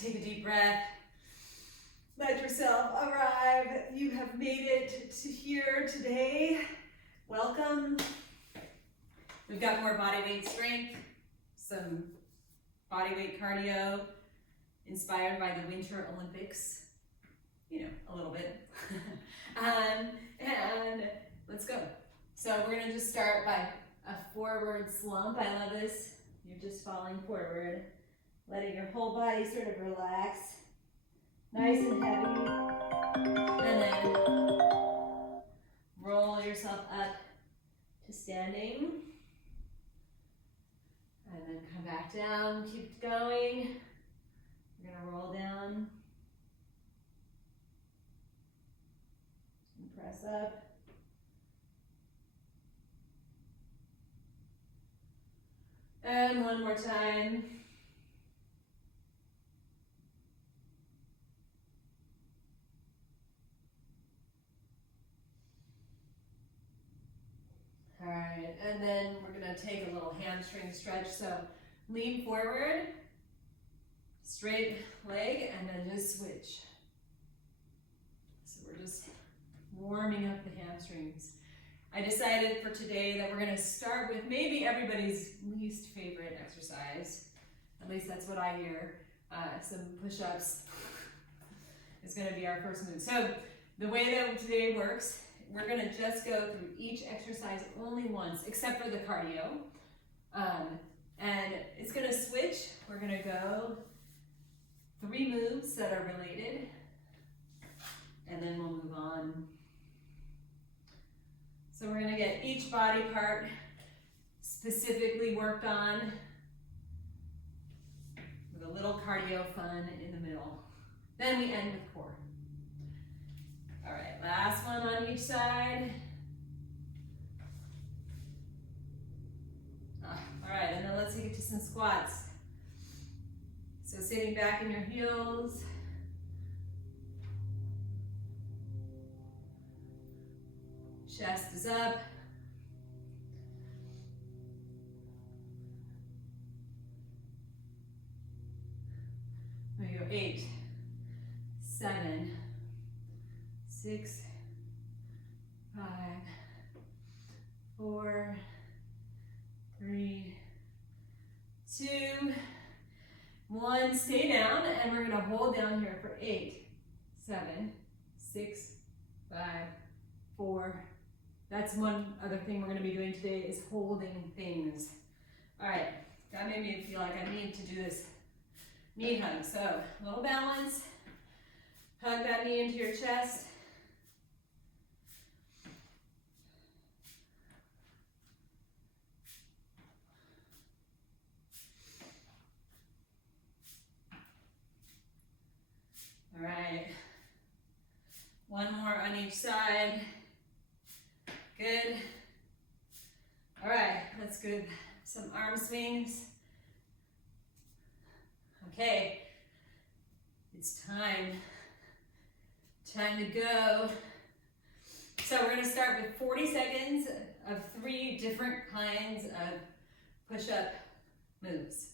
Take a deep breath. Let yourself arrive. You have made it to here today. Welcome. We've got more body weight strength, some body weight cardio inspired by the Winter Olympics, you know, a little bit. And let's go. So we're gonna just start by a forward slump. I love this. You're just falling forward, letting your whole body sort of relax, nice and heavy. And then roll yourself up to standing. And then come back down, keep going. We're gonna roll down. And press up. And one more time. All right, and then we're gonna take a little hamstring stretch. So lean forward, straight leg, and then just switch. So we're just warming up the hamstrings. I decided for today that we're gonna start with maybe everybody's least favorite exercise. At least that's what I hear. Some push-ups is gonna be our first move. So the way that today works, we're gonna just go through each exercise only once, except for the cardio. And it's gonna switch. We're gonna go 3 moves that are related, and then we'll move on. So we're gonna get each body part specifically worked on with a little cardio fun in the middle. Then we end with core. All right, last one on each side. All right, and then let's take it to some squats. So sitting back in your heels. Chest is up. There you go, 8, 7, 6, 5, 4, 3, 2, 1. Stay down, and we're gonna hold down here for 8, 7, 6, 5, 4. That's one other thing we're gonna be doing today is holding things. All right, that made me feel like I need to do this knee hug. So a little balance, hug that knee into your chest. All right, one more on each side. Good. All right, let's go some arm swings. Okay, it's time to go. So we're gonna start with 40 seconds of 3 different kinds of push-up moves.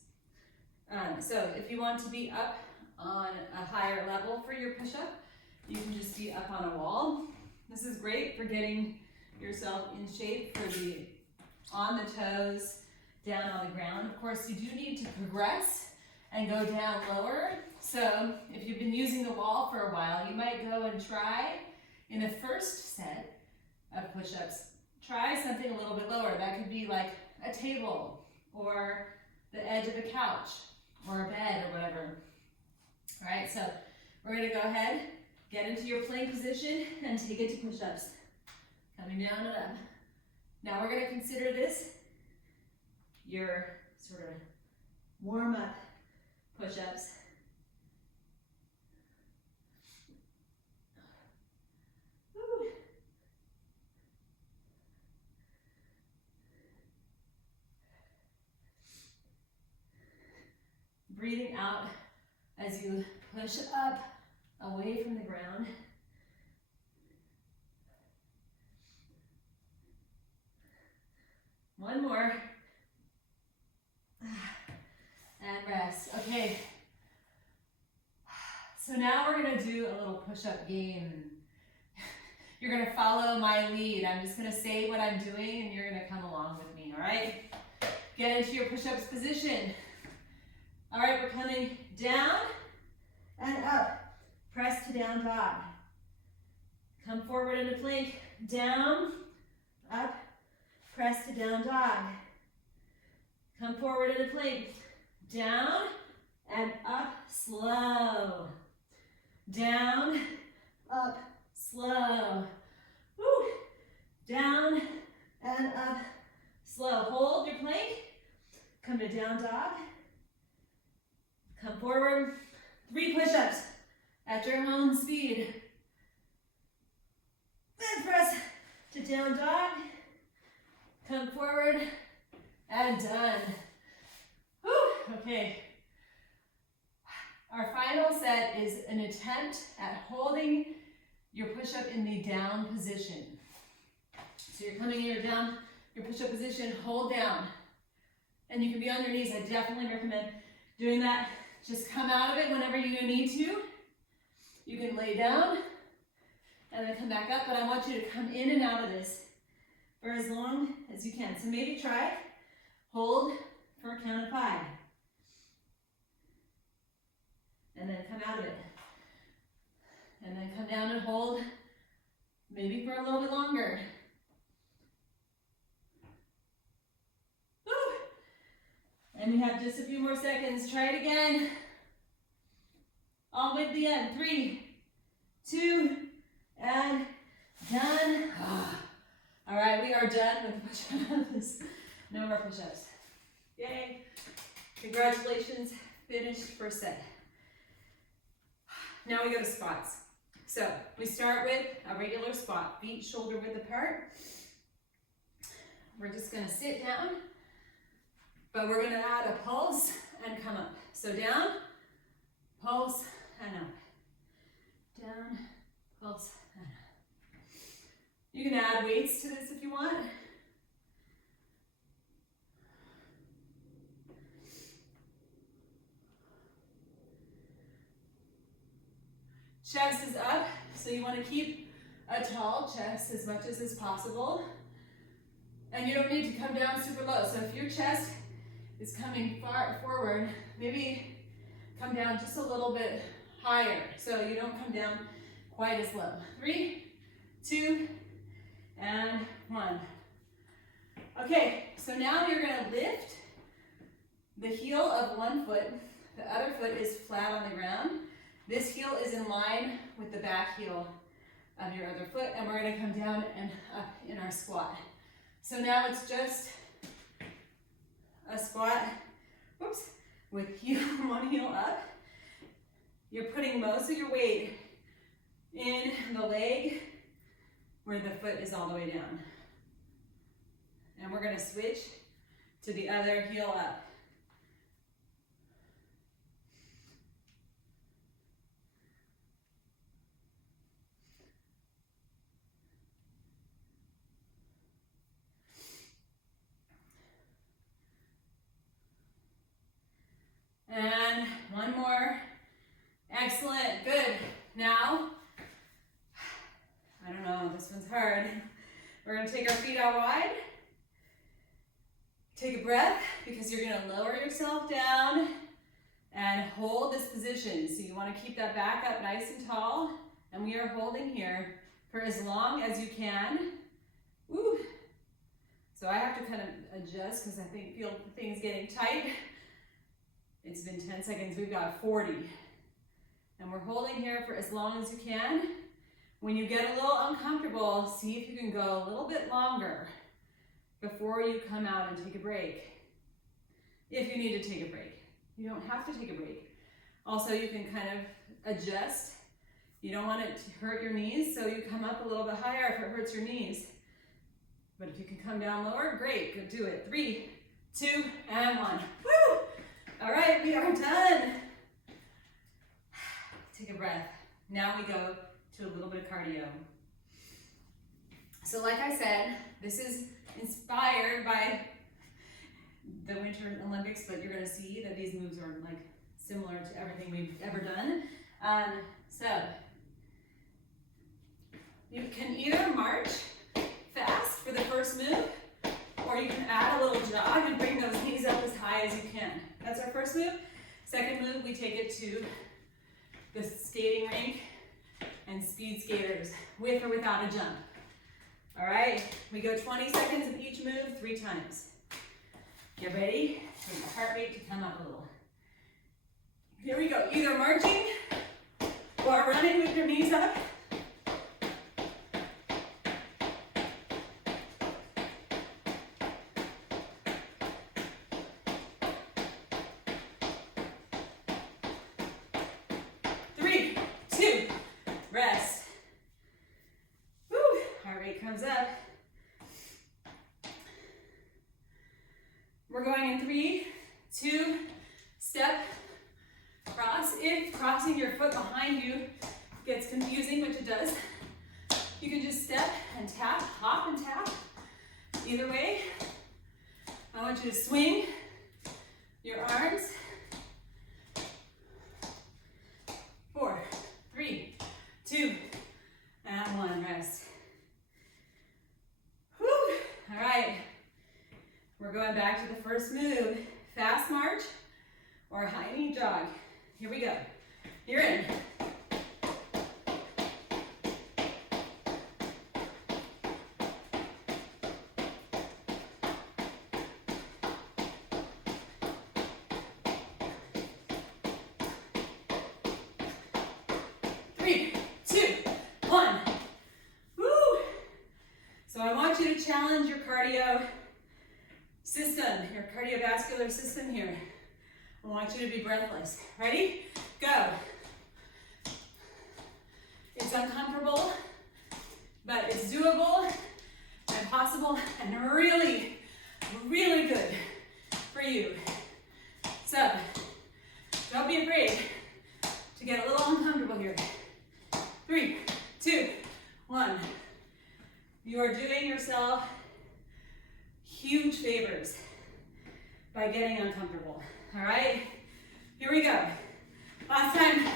So if you want to be up on a higher level for your push-up, you can just be up on a wall. This is great for getting yourself in shape for the on the toes, down on the ground. Of course, you do need to progress and go down lower. So if you've been using the wall for a while, you might go and try in the first set of push-ups, try something a little bit lower. That could be like a table or the edge of a couch or a bed or whatever. All right, so we're gonna go ahead, get into your plank position and take it to push-ups. Coming down and up. Now we're gonna consider this your sort of warm-up push-ups. Woo. Breathing out as you push up away from the ground. One more. And rest. Okay. So now we're gonna do a little push-up game. You're gonna follow my lead. I'm just gonna say what I'm doing and you're gonna come along with me, all right? Get into your push-ups position. All right, we're coming down and up. Press to down dog. Come forward into plank. Down, up, press to down dog. Come forward into plank. Down and up, slow. Down, up, slow. Woo. Down and up, slow. Hold your plank. Come to down dog. Come forward. 3 push-ups at your own speed. Then press to down dog. Come forward and done. Whew. Okay. Our final set is an attempt at holding your push-up in the down position. So you're coming in your push-up position, hold down. And you can be on your knees. I definitely recommend doing that. Just come out of it whenever you need to. You can lay down and then come back up, but I want you to come in and out of this for as long as you can. So maybe try, hold for a count of 5. And then come out of it. And then come down and hold, maybe for a little bit longer. Woo. And we have just a few more seconds. Try it again. All the way to the end. 3, 2, and done. All right, we are done with push-ups. No more push-ups. Yay. Congratulations. Finished first set. Now we go to squats. So we start with a regular squat, feet shoulder width apart. We're just gonna sit down, but we're gonna add a pulse and come up. So down, pulse, and up. Down, pulse, and up. You can add weights to this if you want. Chest is up, so you want to keep a tall chest as much as is possible. And you don't need to come down super low. So if your chest is coming far forward, maybe come down just a little bit higher so you don't come down quite as low. 3, 2, and 1. Okay, so now you're going to lift the heel of one foot. The other foot is flat on the ground. This heel is in line with the back heel of your other foot, and we're going to come down and up in our squat. So now it's just a squat, whoops, with one heel up. You're putting most of your weight in the leg where the foot is all the way down. And we're going to switch to the other heel up. And one more. Excellent, good. Now, I don't know, this one's hard. We're gonna take our feet out wide. Take a breath because you're gonna lower yourself down and hold this position. So you wanna keep that back up nice and tall. And we are holding here for as long as you can. Woo. So I have to kind of adjust because I feel things getting tight. It's been 10 seconds, we've got 40. And we're holding here for as long as you can. When you get a little uncomfortable, see if you can go a little bit longer before you come out and take a break. If you need to take a break. You don't have to take a break. Also, you can kind of adjust. You don't want it to hurt your knees, so you come up a little bit higher if it hurts your knees. But if you can come down lower, great, go do it. 3, 2, and 1. Woo! All right, we are done. Take a breath. Now we go to a little bit of cardio. So like I said, this is inspired by the Winter Olympics, but you're gonna see that these moves are like similar to everything we've ever done. So you can either march fast for the first move, or you can add a little jog and bring those knees up as high as you can. That's our first move. Second move, we take it to the skating rink and speed skaters, with or without a jump. All right, we go 20 seconds of each move 3 times. Get ready for the heart rate to come up a little. Here we go, either marching or running with your knees up. We're going in 3, 2, step, cross. If crossing your foot behind you gets confusing, which it does, you can just step and tap, hop and tap. Either way, I want you to swing your arms. 4, 3, 2, and 1, rest. Whew. All right. We're going back to the first move, fast march or high knee jog. Here we go. You're in. Three, 2, 1. Woo! So I want you to challenge your cardio system, your cardiovascular system here. I want you to be breathless. Ready? Go. It's uncomfortable, but it's doable and possible and really, really good for you. So, don't be afraid to get a little uncomfortable here. 3, 2, 1. You are doing yourself huge favors by getting uncomfortable. All right, here we go. Last time.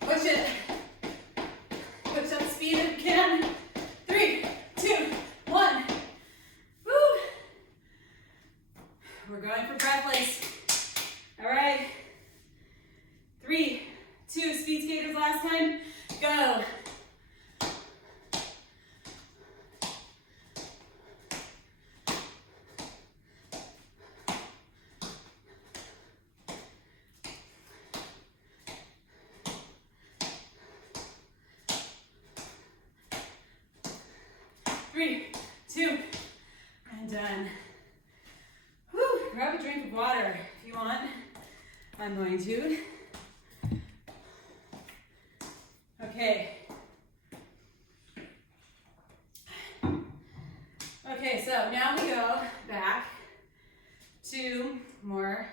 Push it. Push up speed if you can. 3, 2, 1. Woo! We're going for breathless. All right. 3, 2, speed skaters last time. Go. Three, 2, and done. Whew, grab a drink of water if you want. I'm going to. Okay. Okay, so now we go back to more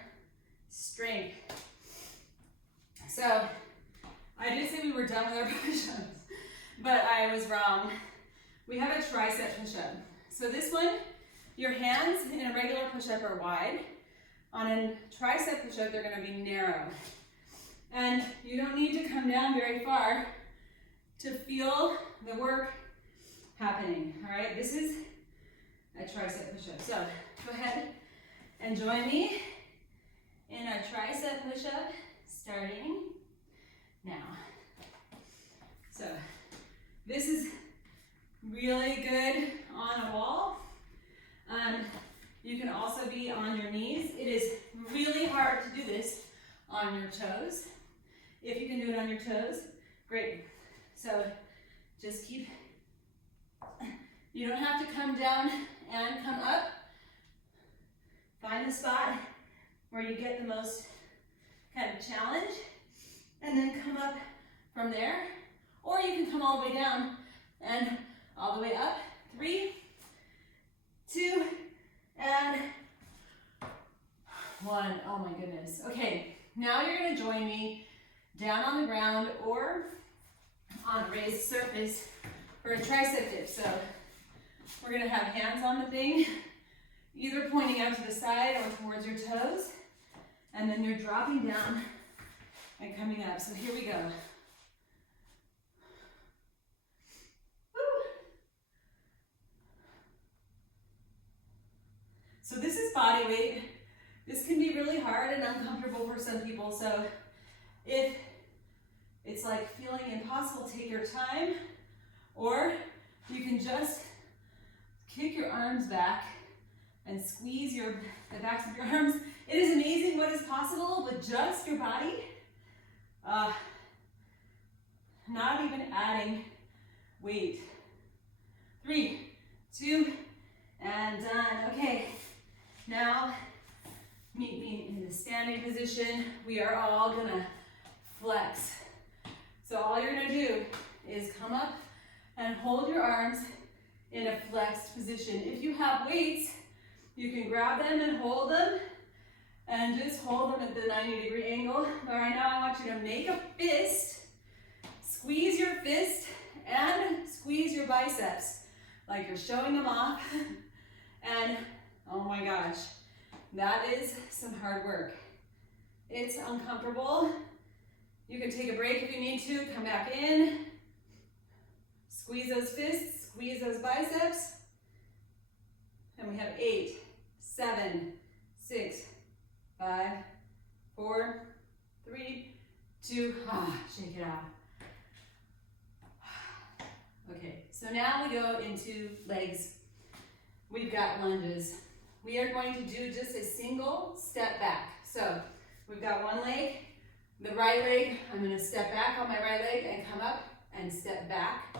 strength. So I did say we were done with our push-ups, but I was wrong. We have a tricep push-up. So this one, your hands in a regular push-up are wide. On a tricep push-up, they're going to be narrow. And you don't need to come down very far to feel the work happening. All right, this is a tricep push-up. So go ahead and join me in a tricep push-up starting now. So this is really good on a wall. You can also be on your knees. It is really hard to do this on your toes. If you can do it on your toes, great. So just keep, you don't have to come down and come up. Find the spot where you get the most kind of challenge and then come up from there. Or you can come all the way down and all the way up. 3, 2, and 1. Oh my goodness. Okay, now you're gonna join me down on the ground or on a raised surface for a tricep dip. So we're gonna have hands on the thing, either pointing out to the side or towards your toes, and then you're dropping down and coming up. So here we go. So this is body weight. This can be really hard and uncomfortable for some people. So if it's like feeling impossible, take your time, or you can just kick your arms back and squeeze the backs of your arms. It is amazing what is possible with just your body. Not even adding weight. 3, 2, and done. Okay. Now, meet me in the standing position. We are all gonna flex. So all you're gonna do is come up and hold your arms in a flexed position. If you have weights, you can grab them and hold them and just hold them at the 90-degree angle. But right now I want you to make a fist, squeeze your fist and squeeze your biceps like you're showing them off. And oh my gosh, that is some hard work. It's uncomfortable. You can take a break if you need to, come back in, squeeze those fists, squeeze those biceps. And we have 8, 7, 6, 5, 4, 3, 2, shake it out. Okay, so now we go into legs. We've got lunges. We are going to do just a single step back. So we've got one leg, the right leg. I'm going to step back on my right leg and come up and step back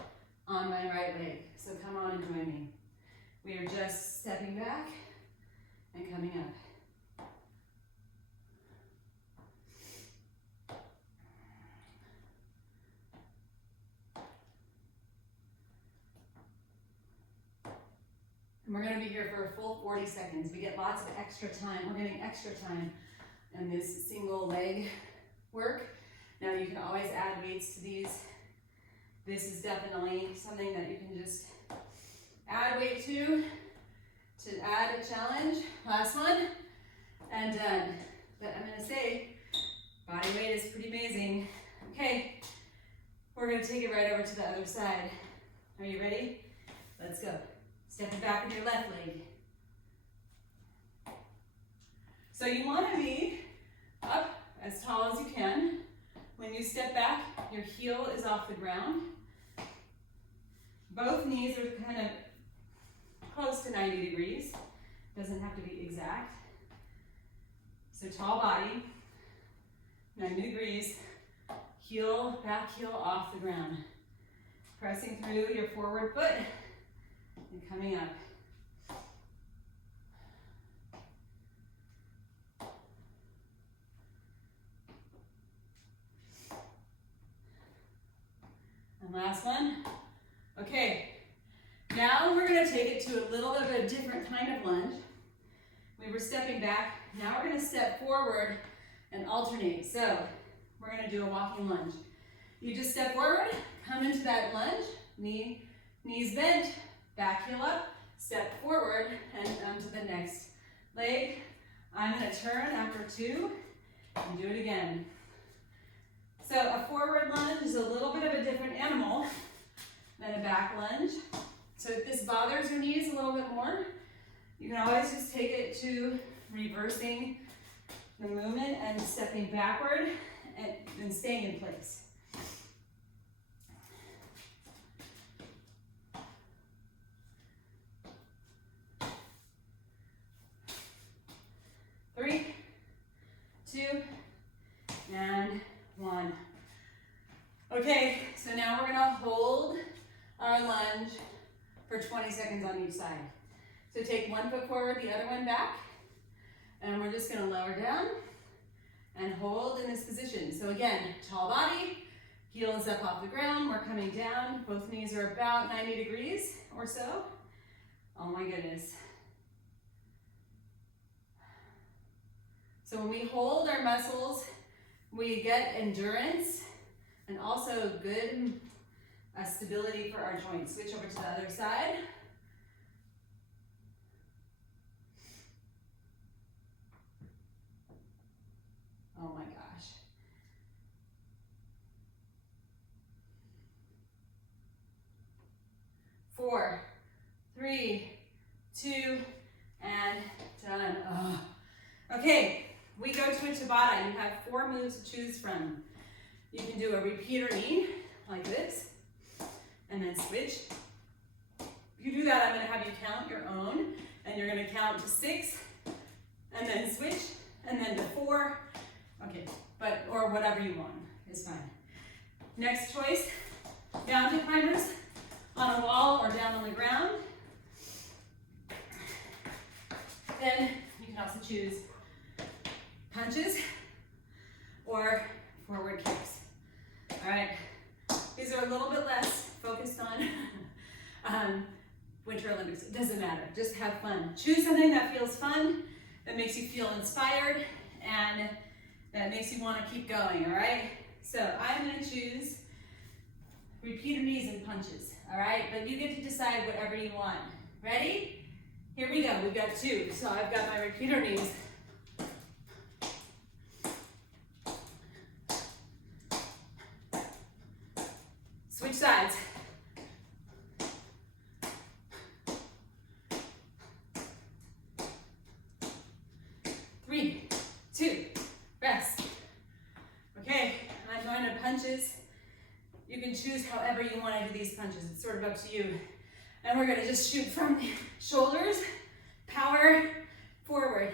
on my right leg. So come on and join me. We are just stepping back and coming up. And we're going to be here for a full 40 seconds. We get lots of extra time. We're getting extra time in this single leg work. Now you can always add weights to these. This is definitely something that you can just add weight to add a challenge. Last one, and done. But I'm gonna say, body weight is pretty amazing. Okay, we're gonna take it right over to the other side. Are you ready? Let's go. Stepping back with your left leg. So you wanna be up as tall as you can. When you step back, your heel is off the ground. Both knees are kind of close to 90 degrees. Doesn't have to be exact. So tall body, 90 degrees, heel, back heel off the ground. Pressing through your forward foot and coming up. And last one. Okay, now we're gonna take it to a little bit of a different kind of lunge. We were stepping back, now we're gonna step forward and alternate. So we're gonna do a walking lunge. You just step forward, come into that lunge, knees bent, back heel up, step forward and onto the next leg. I'm gonna turn after 2 and do it again. So a forward lunge is a little bit of a different animal than a back lunge. So if this bothers your knees a little bit more, you can always just take it to reversing the movement and stepping backward and staying in place. Three, 2, and 1. Okay, so now we're gonna hold our lunge for 20 seconds on each side. So take one foot forward, the other one back, and we're just gonna lower down and hold in this position. So again, tall body, heel is up off the ground, we're coming down, both knees are about 90 degrees or so. Oh my goodness. So when we hold our muscles, we get endurance and also good stability for our joints. Switch over to the other side. Oh my gosh. Four, three, two, and done. Oh. Okay, we go to a Tabata. You have 4 moves to choose from. You can do a repeater knee, like this, and then switch. If you do that, I'm gonna have you count your own, and you're gonna count to 6, and then switch, and then to 4. Okay, or whatever you want is fine. Next choice, mountain climbers on a wall or down on the ground. Then you can also choose punches or forward kicks. All right, these are a little bit less focused on Winter Olympics. It doesn't matter, just have fun. Choose something that feels fun, that makes you feel inspired, and that makes you want to keep going, all right? So I'm gonna choose repeater knees and punches, all right? But you get to decide whatever you want. Ready? Here we go, we've got 2. So I've got my repeater knees. Switch sides. Three, 2, rest. Okay, I'm going to punches. You can choose however you want to do these punches. It's sort of up to you. And we're going to just shoot from the shoulders, power, forward.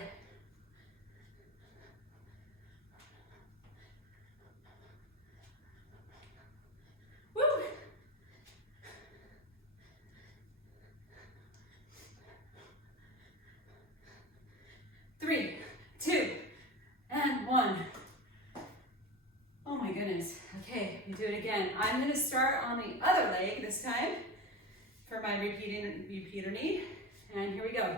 Woo! Three, 2, and 1. Oh my goodness. Okay, we do it again. I'm going to start on the other leg this time for my repeater knee. And here we go.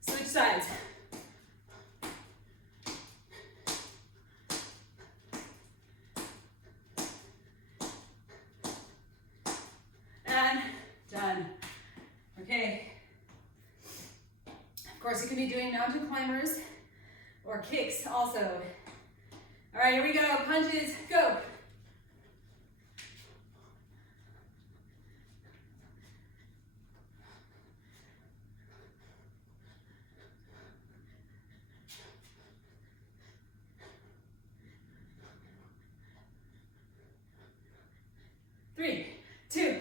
Switch sides. And done. Okay. Of course, you can be doing mountain climbers or kicks also. All right, here we go. Punches, go. Three, 2,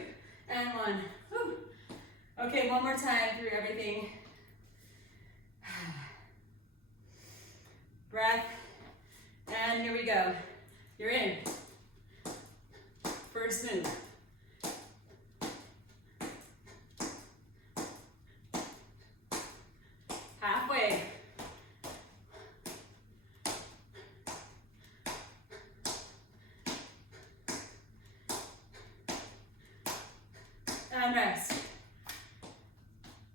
and 1. Whew. Okay, one more time through everything. Breath, and here we go. You're in. First move. Halfway. And rest.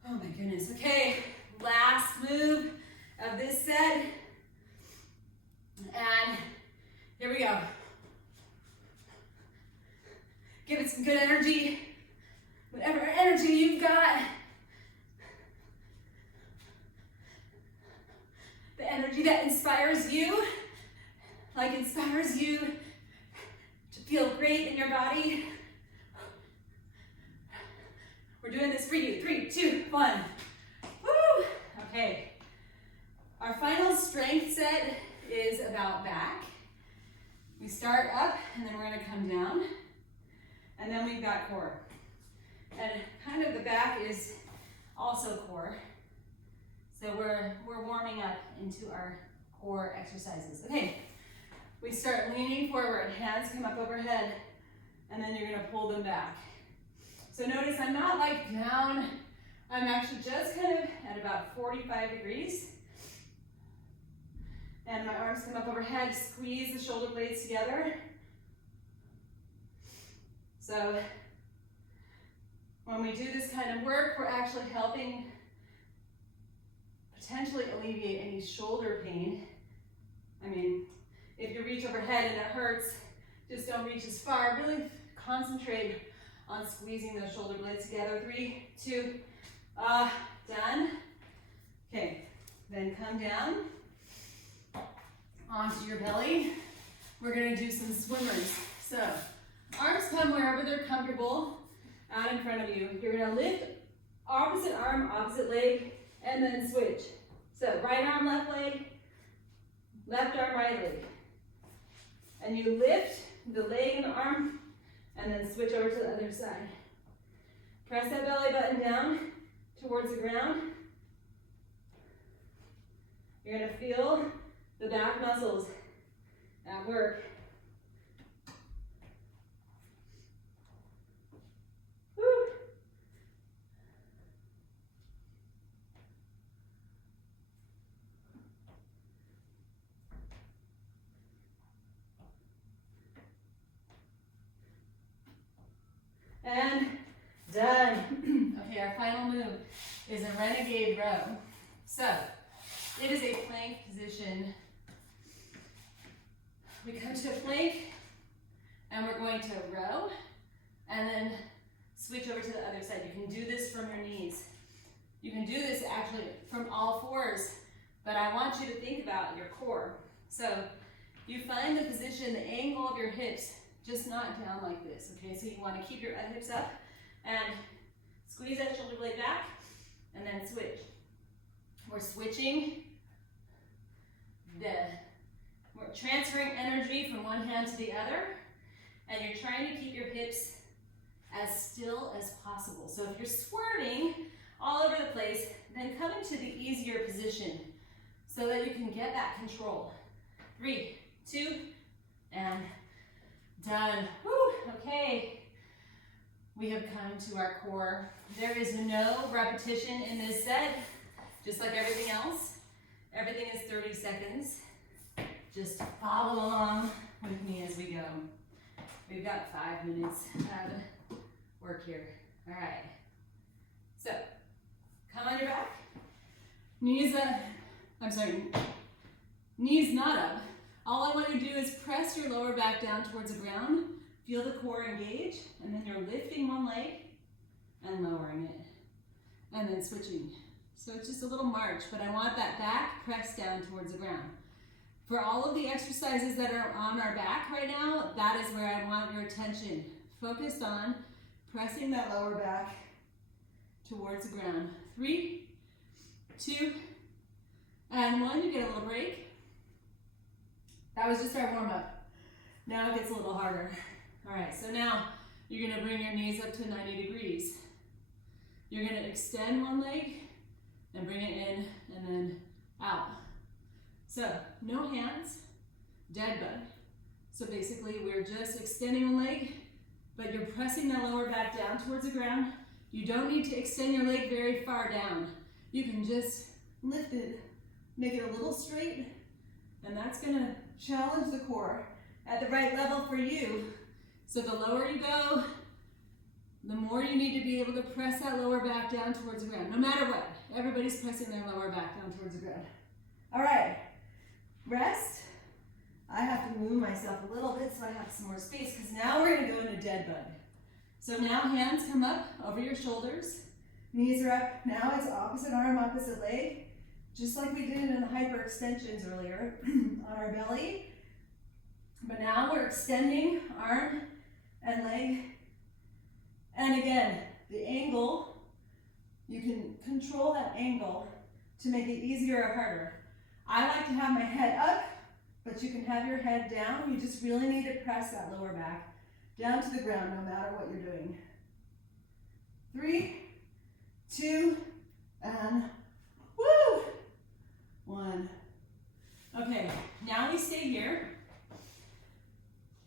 Oh my goodness. Okay, last move of this set. And here we go. Give it some good energy. Whatever energy you've got. The energy that inspires you, like inspires you to feel great in your body. We're doing this for you. 3, 2, 1. Woo! Okay. Our final strength set is about back. We start up and then we're going to come down. And then we've got core. And kind of the back is also core. So we're warming up into our core exercises. Okay. We start leaning forward. Hands come up overhead. And then you're going to pull them back. So notice I'm not like down. I'm actually just kind of at about 45 degrees. And my arms come up overhead, squeeze the shoulder blades together. So when we do this kind of work, we're actually helping potentially alleviate any shoulder pain. I mean, if you reach overhead and it hurts, just don't reach as far. Really concentrate on squeezing those shoulder blades together. 3, 2, done. Okay, then come down onto your belly. We're gonna do some swimmers. So, arms come wherever they're comfortable, out in front of you. You're gonna lift opposite arm, opposite leg, and then switch. So, right arm, left leg, left arm, right leg. And you lift the leg and the arm, and then switch over to the other side. Press that belly button down towards the ground. You're gonna feel the back muscles at work. Woo. And done. Okay, our final move is a renegade row. So, it is a plank position. We come to a plank, and we're going to row, and then switch over to the other side. You can do this from your knees. You can do this actually from all fours, but I want you to think about your core. So you find the position, the angle of your hips, just not down like this, okay? So you want to keep your hips up and squeeze that shoulder blade back, and then switch. We're switching we're transferring energy from one hand to the other, and you're trying to keep your hips as still as possible. So if you're swerving all over the place, then come into the easier position so that you can get that control. 3, 2, and done. Woo, okay. We have come to our core. There is no repetition in this set, just like everything else. Everything is 30 seconds. Just follow along with me as we go. We've got 5 minutes of work here. All right. So, come on your back. Knees up. Knees not up. All I want you to do is press your lower back down towards the ground. Feel the core engage, and then you're lifting one leg and lowering it. And then switching. So it's just a little march, but I want that back pressed down towards the ground. For all of the exercises that are on our back right now, that is where I want your attention. Focused on pressing that lower back towards the ground. 3, 2, and 1. You get a little break. That was just our warm up. Now it gets a little harder. All right, so now you're gonna bring your knees up to 90 degrees. You're gonna extend one leg and bring it in and then out. So, no hands, dead bug. So basically we're just extending one leg, but you're pressing that lower back down towards the ground. You don't need to extend your leg very far down. You can just lift it, make it a little straight, and that's gonna challenge the core at the right level for you. So the lower you go, the more you need to be able to press that lower back down towards the ground. No matter what, everybody's pressing their lower back down towards the ground. All right, rest. I have to move myself a little bit so I have some more space, because now we're gonna go into dead bug. So now hands come up over your shoulders, knees are up. Now it's opposite arm, opposite leg, just like we did in the hyperextensions earlier on our belly. But now we're extending arm and leg. And again, the angle, you can control that angle to make it easier or harder. I like to have my head up, but you can have your head down. You just really need to press that lower back down to the ground no matter what you're doing. 3, 2, and woo! 1. Okay, now we stay here.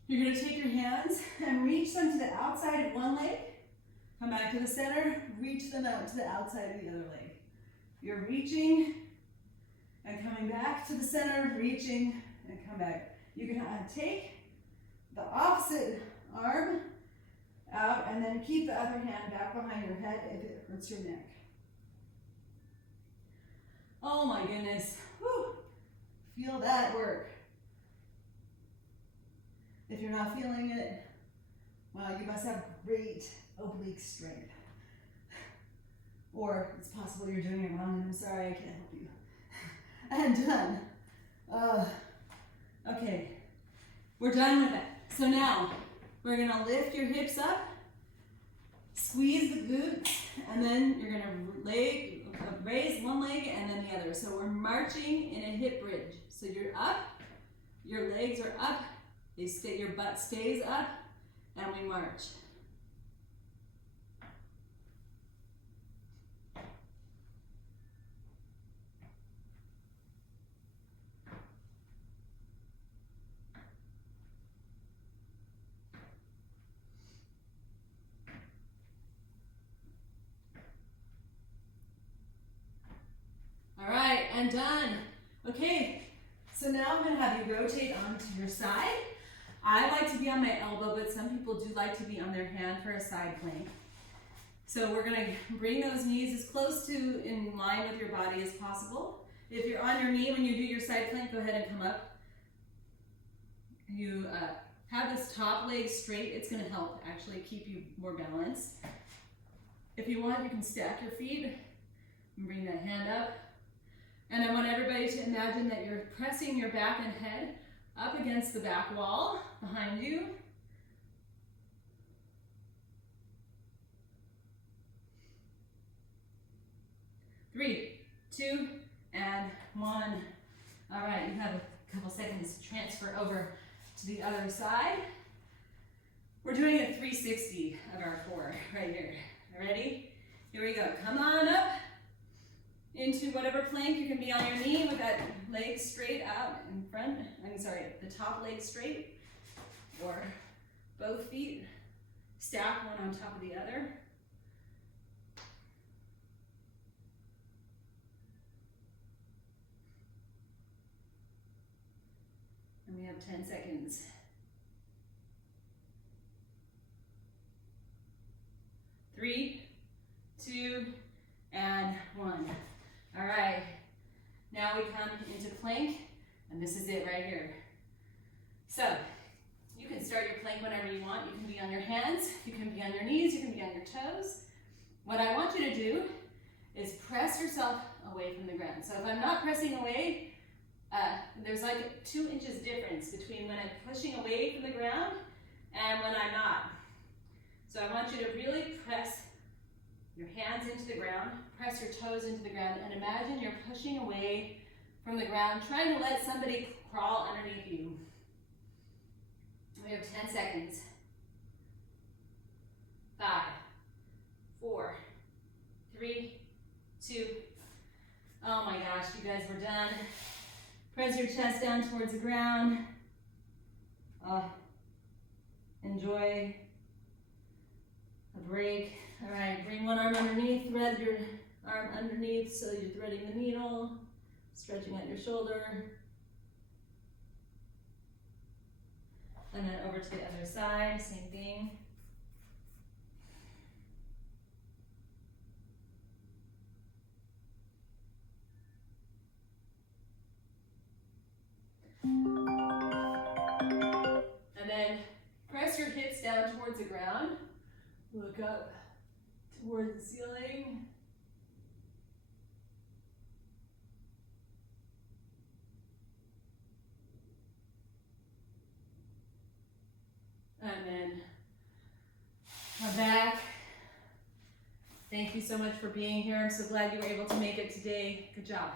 You're gonna take your hands and reach them to the outside of one leg. Come back to the center, reach them out to the outside of the other leg. You're reaching and coming back to the center, reaching and come back. You can take the opposite arm out and then keep the other hand back behind your head if it hurts your neck. Oh my goodness. Whew. Feel that work. If you're not feeling it, wow, you must have great oblique strength. Or it's possible you're doing it wrong and I'm sorry, I can't help you. And done. Okay, we're done with that. So now, we're gonna lift your hips up, squeeze the glutes, and then you're gonna raise one leg and then the other. So we're marching in a hip bridge. So you're up, your legs are up, your butt stays up, and we march. All right, and done. Okay, so now I'm gonna have you rotate onto your side. I like to be on my elbow, but some people do like to be on their hand for a side plank. So we're gonna bring those knees as close to in line with your body as possible. If you're on your knee when you do your side plank, go ahead and come up. You have this top leg straight. It's gonna help actually keep you more balanced. If you want, you can stack your feet and bring that hand up. And I want everybody to imagine that you're pressing your back and head up against the back wall behind you. Three, two, and one. All right, you have a couple seconds to transfer over to the other side. We're doing a 360 of our core right here. Ready? Here we go. Come on up into whatever plank. You can be on your knee with that leg straight out in front. The top leg straight, or both feet stack one on top of the other. And we have 10 seconds. 3, 2, and 1. All right, now we come into plank, and this is it right here. So, you can start your plank whenever you want. You can be on your hands, you can be on your knees, you can be on your toes. What I want you to do is press yourself away from the ground. So if I'm not pressing away, there's like 2 inches difference between when I'm pushing away from the ground and when I'm not. So I want you to really press your hands into the ground, press your toes into the ground, and imagine you're pushing away from the ground, trying to let somebody crawl underneath you. We have 10 seconds. 5, 4, 3, 2. Oh my gosh, you guys, we're done. Press your chest down towards the ground. Enjoy a break. All right, bring one arm underneath, thread your arm underneath so you're threading the needle, stretching out your shoulder. And then over to the other side, same thing. And then press your hips down towards the ground. Look up towards the ceiling. And then come back. Thank you so much for being here. I'm so glad you were able to make it today. Good job.